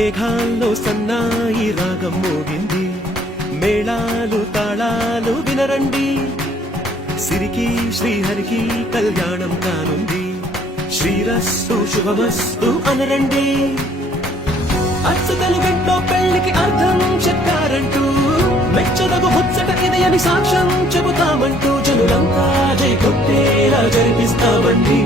మేఘాల్లో సన్నాయి రాగం మోగింది, మేళాలు తాళాలు వినరండి, సిరికి శ్రీహరికి కళ్యాణం కానుంది, శ్రీరస్తు శుభమస్తు అనరండి. అచ్చతలు గంటో పెళ్లికి అర్థం చెప్పారంటూ, మెచ్చదగు ముచ్చట ఇది అని సాక్ష్యం చెబుతామంటూ, జనులంతా జై కొట్టేలా జరిపిస్తామండి.